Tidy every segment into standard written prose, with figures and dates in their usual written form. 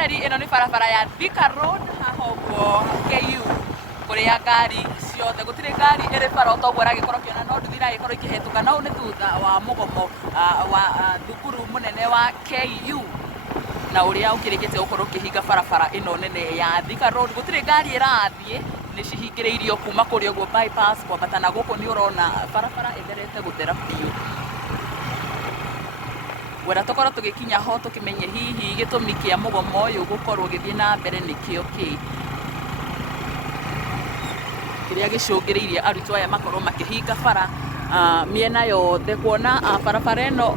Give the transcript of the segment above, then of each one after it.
Mwiroreri ino ni barabara ya Thika Road hahogo KU kuria ngari ciothe gutire ngari iri bara toguo ragikorwo kiona no nduthi ragikorwo ikihetuka no ni thutha wa mugomo wa thukuru munene wa KU na uria ukirikite gukorwo kihinga barabara ino nene ya Thika Road gutire ngari irathie ni cihingiriirio kuma kuria guo bypass kwambatana guku ni urona barabara enderete guthera biu wera tokorwo tugikinya ho tukimenye hihi gitumi kia mugomo uyu gukorwo githie na mbere nikio ki kiria gicungiriirie arutwo aya makorwo makihinga bara miena yothe kuona barabara ino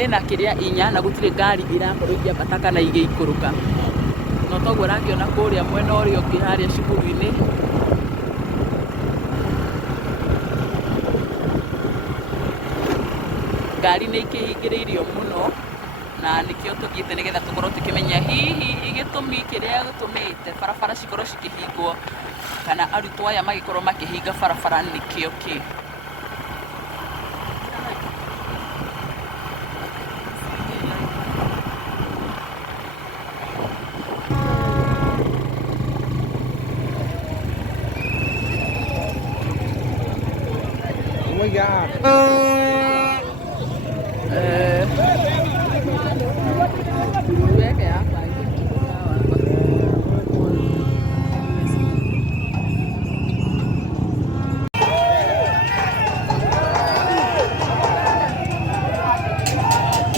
ina kiria inya na gutire ngari irakorwo ikiambata kana igiikuruka no toguo rangiona kuria mwena uria ungi haria cukuru-ini ngari ni ikihingiriirio muno na nikio tugiite nigetha tukorwo tukimenya hihi igitumi kiria gitumite barabara cikorwo cikihingwo kana arutwo aya magikorwo makihinga barabara nikio ki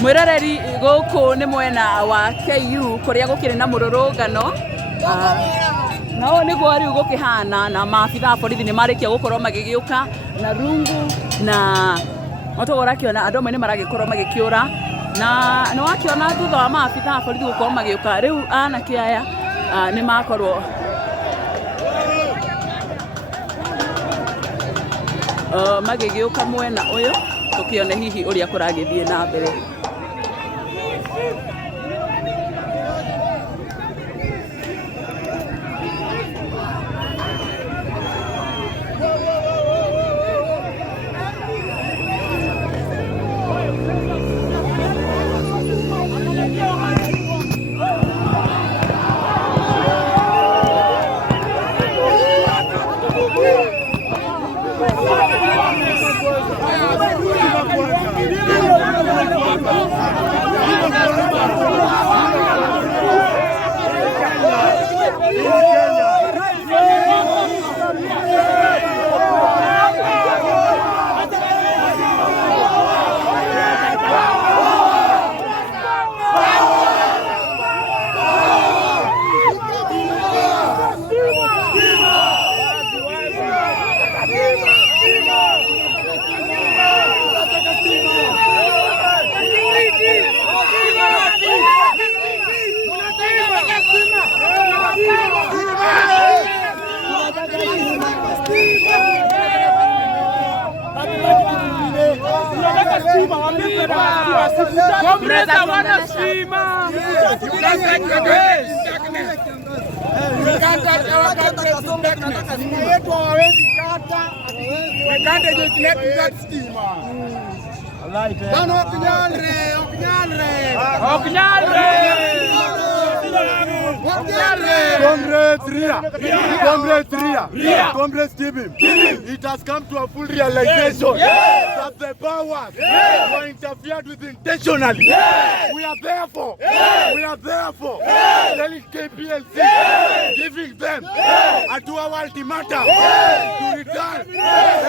mwiroreri guku ni mwena wa KU kuria gukiri na mururungano no niguo riu gukihana na maabitha borithi ni marikia gukorwo magigiuka na rungu na otogo rakiona andu amwe ni maragikorwo magikiura na ni wakiona thutha wa maabitha borithi gukorwo magiuka riu anake aya ni makorwo magigiuka mwena uyu tukione hihi uria kuragithie na mbere Comrades, give him. It has come to a full realization that the powers were interfered with intentionally. We are therefore telling KPLC, giving them a 2-hour ultimatum to return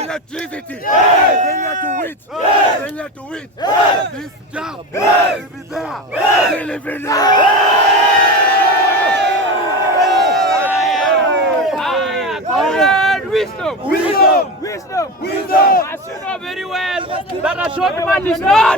electricity. Failure to wait. This job will be there. They live in Wisdom. As you know very well that a short man is not.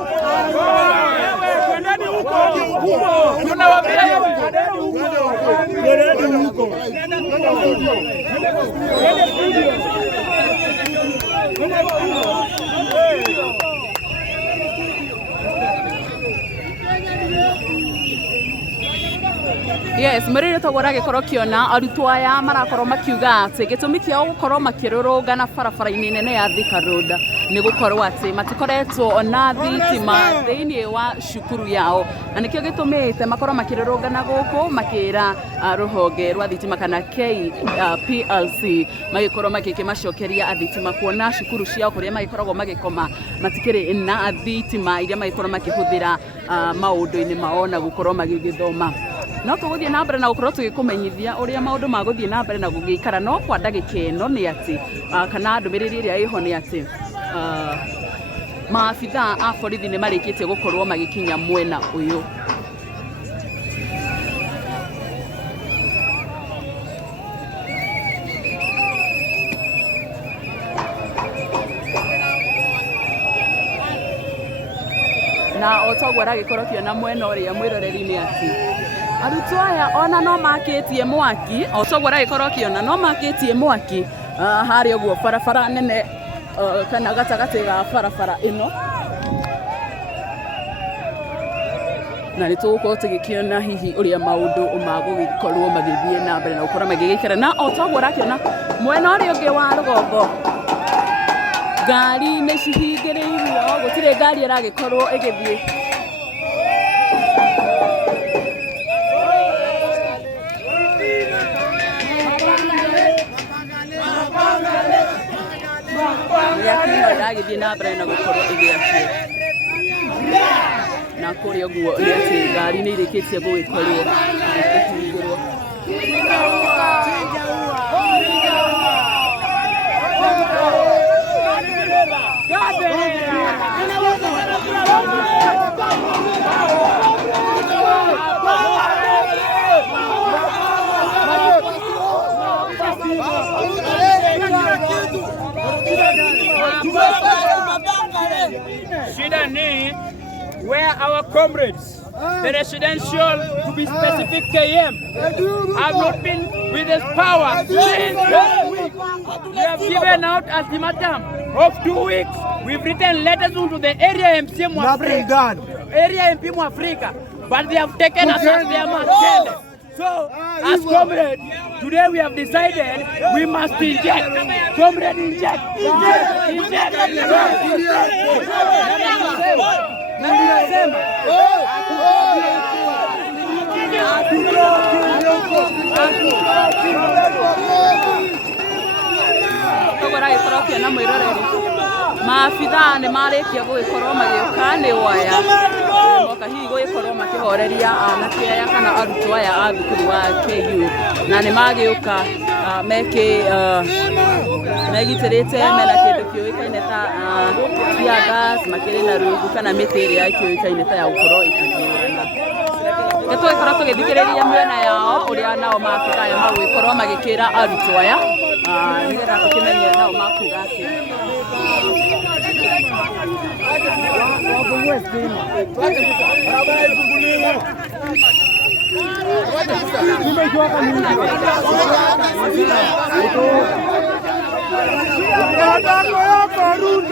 Yes, murire togora gikorwo kiona arutwo aya marakorwo makiuga ati gitumi kiao gukorwo makirurunga na barabara-ini nene ya Thika Road nĩ gũkorwo atĩ matikoretwo na thitima thĩinĩ wa cukuru yao, na nĩkĩo gĩtũmĩte makorwo makĩrũrũngana gũkũ makĩra rũhonge rwa thitima kana KPLC magĩkorwo magĩkĩmacokeria thitima, kuona cukuru ciao kũrĩa magĩkoragwo magĩkoma matikĩrĩ na thitima iria magĩkorwo makĩhũthĩra maũndũ-inĩ mao na gũkorwo magĩgĩthoma. No tũgũthiĩ na mbere na gũkorwo tũgĩkũmenyithia ũrĩa maũndũ magũthiĩ na mbere na gũgĩikara, no kwa ndagĩka ĩno nĩ atĩ kana ndũmĩrĩri ĩrĩa ĩho nĩ atĩ maabithaa a borithi nĩ marĩkĩtie gũkorwo magĩkinya mwena ũyũ. Na otoguo aragĩkorwo kĩona mwena ũrĩa mwĩroreri nĩ atĩ arutwo aya ona no makĩtie mwaki, otoguo aragĩkorwo kĩona no makĩtie mwaki harĩa ũguo barabara nene kana gatagatĩ ga barabara ĩno, na nĩ tũgũkorwo tũgĩkĩona hihi ũrĩa maũndũ magũgĩkorwo magĩthiĩ na mbere na gũkorwo magĩgĩikara. Na otoguo ũrakĩona mwena ũrĩa ũngĩ wa rũgongo ngari nĩ cihingĩrĩirio, gũtirĩ ngari ĩragĩkorwo ĩgĩthiĩ. Iragĩthiĩ na mbere na gũkorwo ĩgĩakio, na kũrĩa ũguo nĩ atĩ ngari nĩ irĩkĩtie gũgĩkorwo ikĩhingũrwo. Shida ni where our comrades, the residential, to be specific KM, have not been with this power since last week. We have given out ultimatum of 2 weeks. We've written letters to the area MP Mwafrika, area MP Mwafrika, but they have taken us as their mandate. So, as comrades, today we have decided we must inject. Comrade, inject. Inject. Maabithaa nĩ marĩkia gũgĩkorwo magĩũka nĩ waya moka hihi gũgĩkorwo makĩhoreria anake aya kana arutwo aya a thukuru wa KU, na nĩ magĩũka megitĩrĩte mena kĩndũ kĩũĩkaine ta tear gas, makĩrĩ na rungu kana mĩtĩ ĩrĩa ĩkĩũĩkaine ta ya gũkorwo ĩkĩhũrana. Nĩ tũgĩkorwo tũgĩthikĩrĩria mĩena yao ũrĩa nao maabithaa aya magũgĩkorwo magĩkĩra arutwo aya nĩgetha tũkĩmenye nao makuga atĩa. Lazima irudi.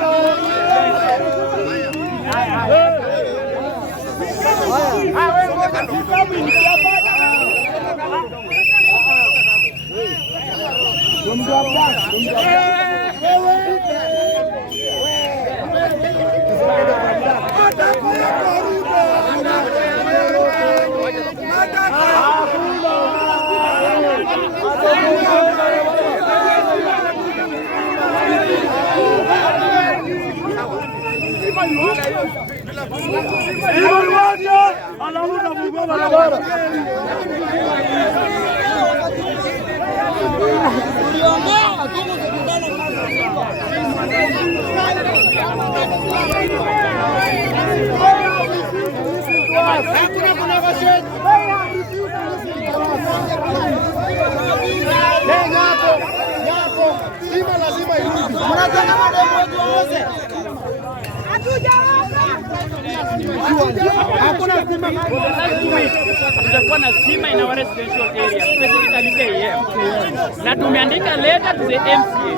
tutakuwa na stima in our residential area, specifically KM. Na tumeandika letter to the MCA.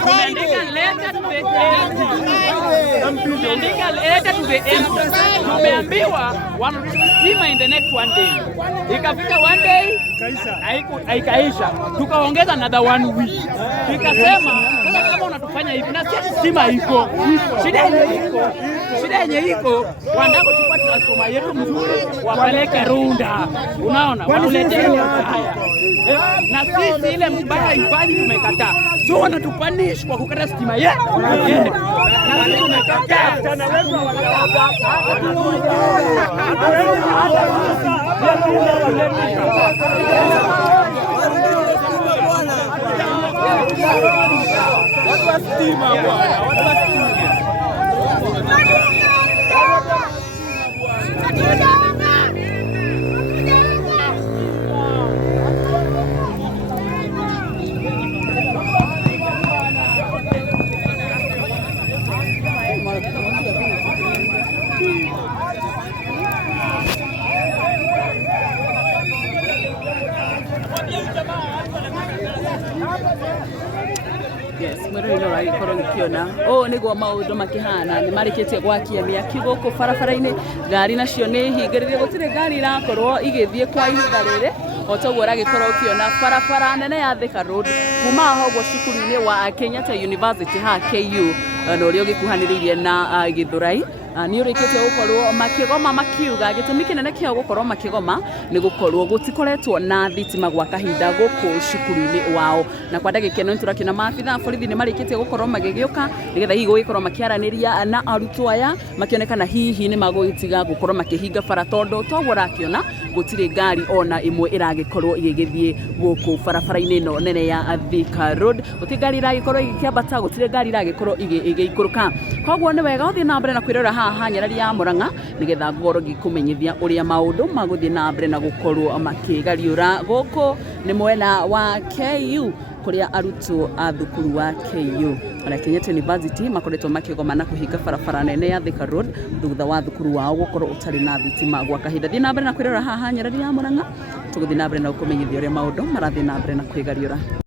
Tumeandika letter to the MCA. Tumeambiwa stima in the next one day. Ikafika one day, haikaisha. Tukaongeza another 1 week. Ikasema kama unatufanya hivi na sisi stima iko. Shida yenye iko wanataka kuchukua transformer yetu mzuri wapeleke Runda. Unaona? Wanuletee haya. Na sisi ile mbaya ifanye tumekataa. So wanatupanish kwa kukata stima yetu. Na sisi tumekataa. Tena wewe watu wa stima bwana, watu wa stima. Yes, mwero ino rai korong kiona. Niguo maundu makihana ni marikitie gwakia miaki guku barabara-ini ngari nacio ni hingiririe gutire ngari irakorwo igithie kwa ihinda riri otoguo ragikorwo kiona barabara nene ya Thika Road kuma hogwo cukuru-ini wa Kenyatta University ha KU no rio gikuhaniririe na Githurai ni urikite gukorwo makigoma makiuga gitumi kinene kia gukorwo makigoma ni gukorwo gutikoretwo na thitima gwa kahinda guku cukuru-ini wao na kwa ndagikeno niturakina maabitha borithi ni marikite gukorwo magigiuka nigetha hihi gugikorwo makiaraniria na arutwo aya makionekana hihi ni magwitiga gukorwo makihinga bara tondu toguo rakiona gutire ngari ona imwe iragikorwo igigithie guku barabara-ini no nene ya Thika Road gutire ngari iragikorwo igikiambata gutire ngari iragikorwo igikuruka koguo ni wega uthie na mbere na kwirora haha Nyarari ya Murang'a nigetha ngoro gikumenyithia uria maundu maguthie na mbere na gukorwo makigariura guku ni mwena wa KU kuria arutwo a thukuru wa KU na Kenyatta University makoretwo makigoma na kuhinga barabara nene ya Thika Road thutha wa thukuru wao gukorwo utari na thitima gwa kahinda. Thie na mbere na kwirora haha Nyarari ya Murang'a tuguthie na mbere na kumenyithia uria maundu marathie na mbere na kwigariura.